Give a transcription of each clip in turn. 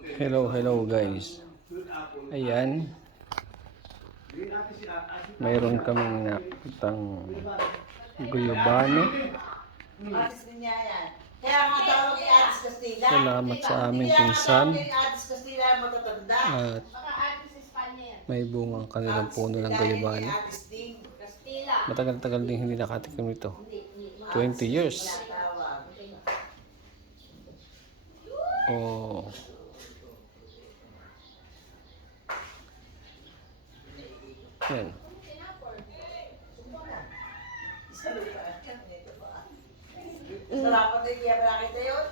Hello, hello guys. Ayan. Mayroon kaming nakitang Castilla. Salamat sa aming pinsan. At may bungang kanilang puno ng. Kastila. Matagal-tagal din hindi nakatikim nito. 20 years. Oh. Yan. Sarapan din kaya pala kita yun.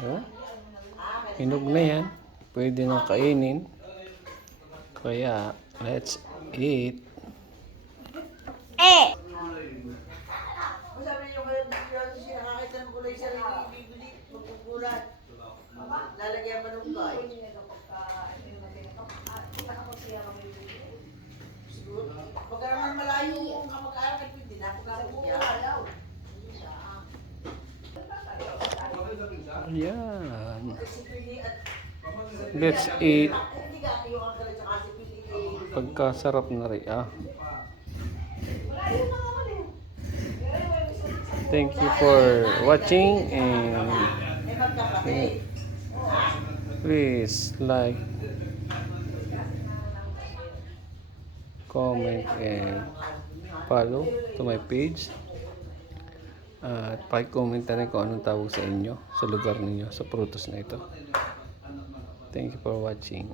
Ah, Hinog na yan. Pwede nang kainin. Kaya, let's eat. Eh! Sabi niyo kayo, dito siya. Lalagyan manungkay. Siguro, naman malayo kung kamag-anak at hindi na ako. Yan. Let's eat. ka. Pagkasarap na rin ah. Thank you for watching and please like, comment and follow to my page. At pa-comment na rin kung anong tawag sa inyo, sa lugar ninyo, sa prutas na ito. Thank you for watching.